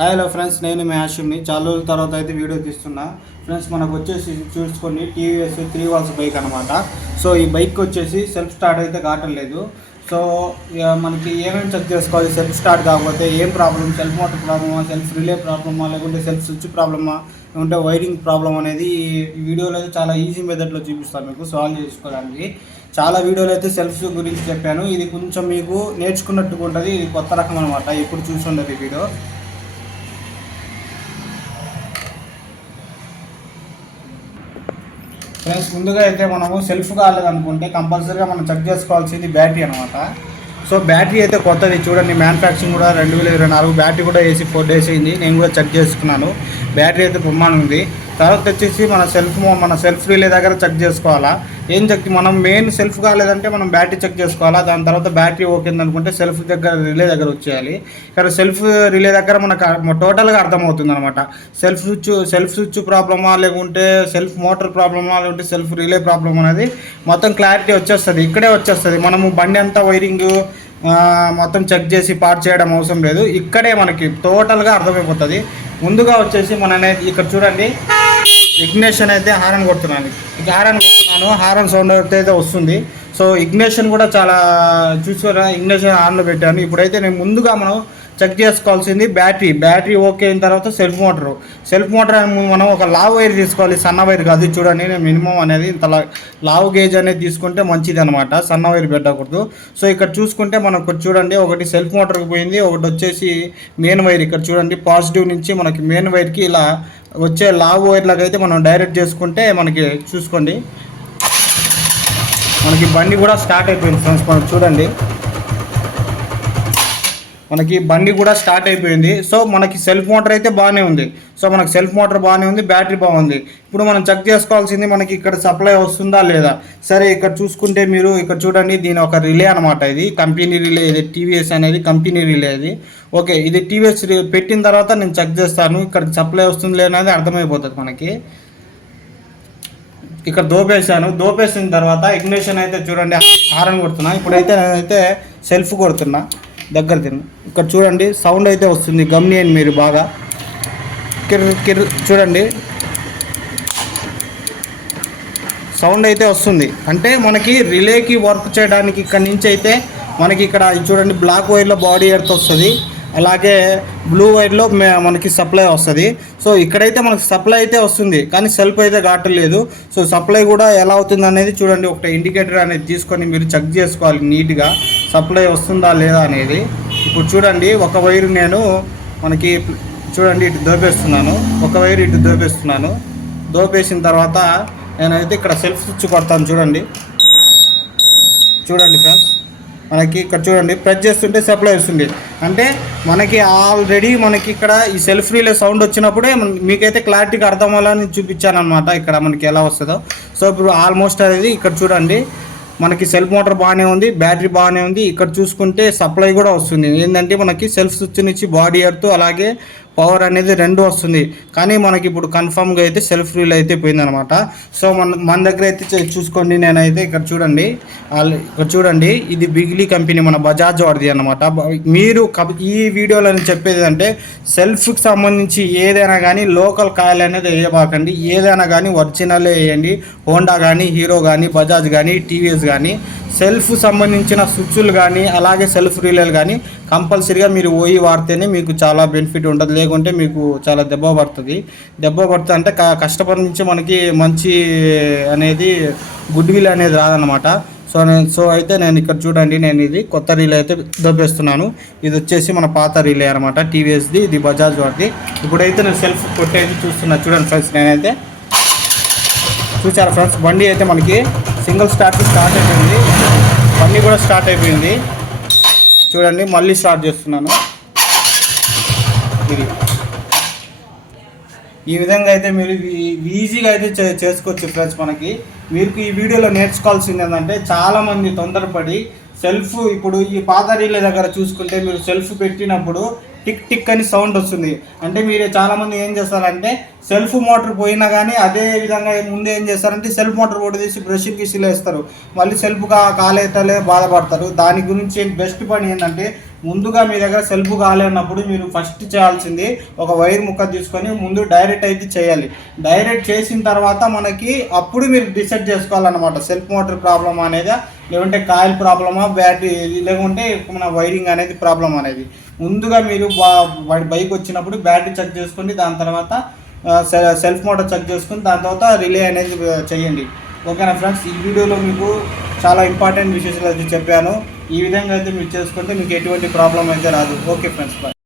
Hi hello friends, నేను మీ హాషిమ్ని. చాలా రోజుల తర్వాత అయితే వీడియో తీస్తున్నా. ఫ్రెండ్స్, మనకు వచ్చేసి చూసుకొని టీవీఎస్ 3 wheels బైక్ అనమాట. సో ఈ బైక్ వచ్చేసి సెల్ఫ్ స్టార్ట్ అయితే కావట్లేదు. సో మనకి ఏమేమి చెక్ చేసుకోవాలి సెల్ఫ్ స్టార్ట్ కాకపోతే? ఏం ప్రాబ్లం? సెల్ఫ్ మోటార్ ప్రాబ్లమా, సెల్ఫ్ రిలే ప్రాబ్లమా, లేకుంటే సెల్ఫ్ స్విచ్ ప్రాబ్లమా, లేకుంటే వైరింగ్ ప్రాబ్లం అనేది ఈ వీడియోలో అయితే చాలా ఈజీ మెథడ్లో చూపిస్తాను మీకు సాల్వ్ చేసుకోవడానికి. చాలా వీడియోలు అయితే సెల్ఫ్ గురించి చెప్పాను. ఇది కొంచెం మీకు నేర్చుకున్నట్టుగా ఉంటుంది. ఇది కొత్త రకం అనమాట, ఎప్పుడు చూసి ఉండదు ఈ వీడియో. ఫ్రెండ్స్, ముందుగా అయితే మనము సెల్ఫ్ కాలేదనుకుంటే కంపల్సరీగా మనం చెక్ చేసుకోవాల్సింది బ్యాటరీ అనమాట. సో బ్యాటరీ అయితే కొత్తది చూడండి, మ్యానుఫ్యాక్చరింగ్ కూడా 2024 బ్యాటరీ కూడా వేసి 4 days అయింది. నేను కూడా చెక్ చేసుకున్నాను, బ్యాటరీ అయితే ప్రమాణం ఉంది. తర్వాత వచ్చేసి మన సెల్ఫ్ రిలే దగ్గర చెక్ చేసుకోవాలా. ఏం చెక్, మనం మెయిన్ సెల్ఫ్ కాలేదంటే మనం బ్యాటరీ చెక్ చేసుకోవాలా. దాని తర్వాత బ్యాటరీ ఓకే అనుకుంటే సెల్ఫ్ దగ్గర రిలే దగ్గర వచ్చేయాలి. ఇక్కడ సెల్ఫ్ రిలే దగ్గర మనకు టోటల్గా అర్థమవుతుంది అనమాట. సెల్ఫ్ స్విచ్ ప్రాబ్లమా, లేకుంటే సెల్ఫ్ మోటార్ ప్రాబ్లమా, లేకుంటే సెల్ఫ్ రిలే ప్రాబ్లమ్ అనేది మొత్తం క్లారిటీ వచ్చేస్తుంది, ఇక్కడే వచ్చేస్తుంది. మనము బండి అంతా వైరింగ్ మొత్తం చెక్ చేసి పార్ట్ చేయడం అవసరం లేదు, ఇక్కడే మనకి టోటల్గా అర్థమైపోతుంది. ముందుగా వచ్చేసి ఇక్కడ చూడండి, ఇగ్నిషన్ అయితే హారన్ కొడుతున్నాను. హారన్ సౌండ్ అయితే వస్తుంది. సో ఇగ్నిషన్ కూడా చాలా చూసుకోరా, ఇగ్నిషన్ ఆన్లో పెట్టాను. ఇప్పుడైతే నేను ముందుగా మనం చెక్ చేసుకోవాల్సింది బ్యాటరీ ఓకే అయిన తర్వాత సెల్ఫ్ మోటార్ మనం ఒక లావ్ వైర్ తీసుకోవాలి, సన్న వైర్ కాదు. చూడండి, నేను మినిమం అనేది ఇంత లావ్ గేజ్ అనేది తీసుకుంటే మంచిది అనమాట, సన్న వైర్ పెట్టకూడదు. సో ఇక్కడ చూసుకుంటే మనకు చూడండి, ఒకటి సెల్ఫ్ మోటార్కి పోయింది, ఒకటి వచ్చేసి మెయిన్ వైర్. ఇక్కడ చూడండి, పాజిటివ్ నుంచి మనకి మెయిన్ వైర్కి ఇలా వచ్చే లావ్ వైర్లకు అయితే మనం డైరెక్ట్ చేసుకుంటే మనకి చూసుకోండి, మనకి బండి కూడా స్టార్ట్ అయిపోయింది. ఫ్రెండ్స్, మనం చూడండి, మనకి బండి కూడా స్టార్ట్ అయిపోయింది. సో మనకి సెల్ఫ్ మోటార్ అయితే బాగానే ఉంది. సో మనకి సెల్ఫ్ మోటార్ బాగానే ఉంది, బ్యాటరీ బాగుంది. ఇప్పుడు మనం చెక్ చేసుకోవాల్సింది మనకి ఇక్కడ సప్లై వస్తుందా లేదా. సరే, ఇక్కడ చూసుకుంటే మీరు ఇక్కడ చూడండి, దీని ఒక రిలే అనమాట. ఇది కంపెనీ రిలే, ఇది టీవీఎస్ అనేది కంపెనీ రిలే. ఇది ఓకే, ఇది టీవీఎస్ పెట్టిన తర్వాత నేను చెక్ చేస్తాను, ఇక్కడ సప్లై వస్తుంది లేదనేది అర్థమైపోతుంది మనకి. ఇక్కడ దోపేసిన తర్వాత ఇగ్నిషన్ అయితే చూడండి, హారన్ కొడుతున్నా. ఇప్పుడైతే నేనైతే సెల్ఫ్ కొడుతున్నా, దగ్గర తిన్నా. ఇక్కడ చూడండి, సౌండ్ అయితే వస్తుంది, గమనియండి మీరు బాగా. చూడండి, సౌండ్ అయితే వస్తుంది. అంటే మనకి రిలేకి వర్క్ చేయడానికి ఇక్కడ నుంచి అయితే మనకి ఇక్కడ చూడండి, బ్లాక్ వైర్లో బాడీ ఎర్త్ వస్తుంది, అలాగే బ్లూ వైర్లో మనకి సప్లై వస్తుంది. సో ఇక్కడైతే మనకి సప్లై అయితే వస్తుంది, కానీ సెల్ఫ్ అయితే కావట్లేదు. సో సప్లై కూడా ఎలా అవుతుంది అనేది చూడండి, ఒక ఇండికేటర్ అనేది తీసుకొని మీరు చెక్ చేసుకోవాలి నీట్గా, సప్లై వస్తుందా లేదా అనేది. ఇప్పుడు చూడండి, ఒక వైర్ నేను మనకి చూడండి ఇటు దోపేస్తున్నాను, ఒక వైర్ ఇటు దోపేస్తున్నాను. దోపేసిన తర్వాత నేనైతే ఇక్కడ సెల్ఫ్ స్విచ్ కొడతాను. చూడండి ఫ్రెండ్స్, మనకి ఇక్కడ చూడండి, ప్రెస్ చేస్తుంటే సప్లై వస్తుంది. అంటే మనకి ఆల్రెడీ మనకి ఇక్కడ ఈ సెల్ఫ్ రిలే సౌండ్ వచ్చినప్పుడే మీకైతే క్లారిటీగా అర్థం అవ్వాలని చూపించాను అనమాట, ఇక్కడ మనకి ఎలా వస్తుందో. సో ఇప్పుడు ఆల్మోస్ట్ అనేది ఇక్కడ చూడండి, మనకి సెల్ఫ్ మోటార్ బాగానే ఉంది, బ్యాటరీ బాగానే ఉంది. ఇక్కడ చూసుకుంటే సప్లై కూడా వస్తుంది. ఏంటంటే మనకి సెల్ఫ్ స్విచ్ నుంచి బాడీ ఎర్త్ అలాగే పవర్ అనేది 2 వస్తుంది. కానీ మనకి ఇప్పుడు కన్ఫామ్గా అయితే సెల్ఫ్ రిలే అయితే పోయిందనమాట. సో మన దగ్గర అయితే చూసుకోండి, నేనైతే ఇక్కడ చూడండి, ఇది బిగ్లీ కంపెనీ, మన బజాజ్ వాడిది అనమాట. మీరు ఈ వీడియోలో నేను చెప్పేది అంటే సెల్ఫ్కి సంబంధించి ఏదైనా కానీ లోకల్ కాయలు అనేది వేయబాకండి. ఏదైనా కానీ ఒరిజినలే వేయండి. హోండా కానీ, హీరో కానీ, బజాజ్ కానీ, టీవీఎస్ కానీ, సెల్ఫ్ సంబంధించిన స్విచ్లు కానీ అలాగే సెల్ఫ్ రిలేలు కానీ కంపల్సరీగా మీరు ఓయి వాడితేనే మీకు చాలా బెనిఫిట్ ఉంటుంది. లేకుంటే మీకు చాలా దెబ్బ పడుతుంది అంటే కష్టపడి నుంచి మనకి మంచి అనేది గుడ్ విల్ అనేది రాదనమాట. సో అయితే నేను ఇక్కడ చూడండి, నేను ఇది కొత్త రిలే అయితే దొబ్బేస్తున్నాను. ఇది వచ్చేసి మన పాత రిలే అనమాట, టీవీఎస్ది, ఇది బజాజ్ వాడిది. ఇప్పుడైతే నేను సెల్ఫ్ కొట్టేది చూస్తున్నా. చూడండి ఫ్రెండ్స్, నేనైతే చూసారా ఫ్రెండ్స్, బండి అయితే మనకి సింగిల్ స్టార్ట్ అయిపోయింది, బండి కూడా స్టార్ట్ అయిపోయింది. చూడండి, మళ్ళీ స్టార్ట్ చేస్తున్నాను. ఇది ఈ విధంగా అయితే మీరు ఈజీగా అయితే చేసుకోవచ్చు ఫ్రెండ్స్. మీరు ఈ వీడియోలో నేర్చుకోవాల్సింది ఏంటంటే, చాలామంది తొందరపడి సెల్ఫ్, ఇప్పుడు ఈ పాత రీలే దగ్గర చూసుకుంటే మీరు సెల్ఫ్ పెట్టినప్పుడు టిక్ టిక్ అని సౌండ్ వస్తుంది. అంటే మీరు చాలామంది ఏం చేస్తారంటే సెల్ఫ్ మోటార్ పోయినా కానీ అదే విధంగా ముందు ఏం చేస్తారంటే సెల్ఫ్ మోటార్ కూడా తీసి బ్రష్కి గిసిలేస్తారు, మళ్ళీ సెల్ఫ్గా కాలేతలే బాధపడతారు. దాని గురించి బెస్ట్ పని ఏంటంటే ముందుగా మీ దగ్గర సెల్ఫ్ కాలేనప్పుడు మీరు ఫస్ట్ చేయాల్సింది ఒక వైర్ ముక్క తీసుకొని ముందు డైరెక్ట్ అయితే చేయాలి. డైరెక్ట్ చేసిన తర్వాత మనకి అప్పుడు మీరు డిసైడ్ చేసుకోవాలన్నమాట సెల్ఫ్ మోటార్ ప్రాబ్లమ్ అనేది, లేకుంటే కాయిల్ ప్రాబ్లమా, బ్యాటరీ, లేకుంటే మన వైరింగ్ అనేది ప్రాబ్లం అనేది. ముందుగా మీరు బైక్ వచ్చినప్పుడు బ్యాటరీ చెక్ చేసుకోండి, దాని తర్వాత సెల్ఫ్ మోటార్ చెక్ చేసుకుని దాని తర్వాత రిలే అనేది చేయండి. ఓకేనా ఫ్రెండ్స్, ఈ వీడియోలో మీకు చాలా ఇంపార్టెంట్ విషయాలు అయితే చెప్పాను. ఈ విధంగా అయితే మీరు చేసుకుంటే మీకు ఎటువంటి ప్రాబ్లం అయితే రాదు. Okay friends, bye.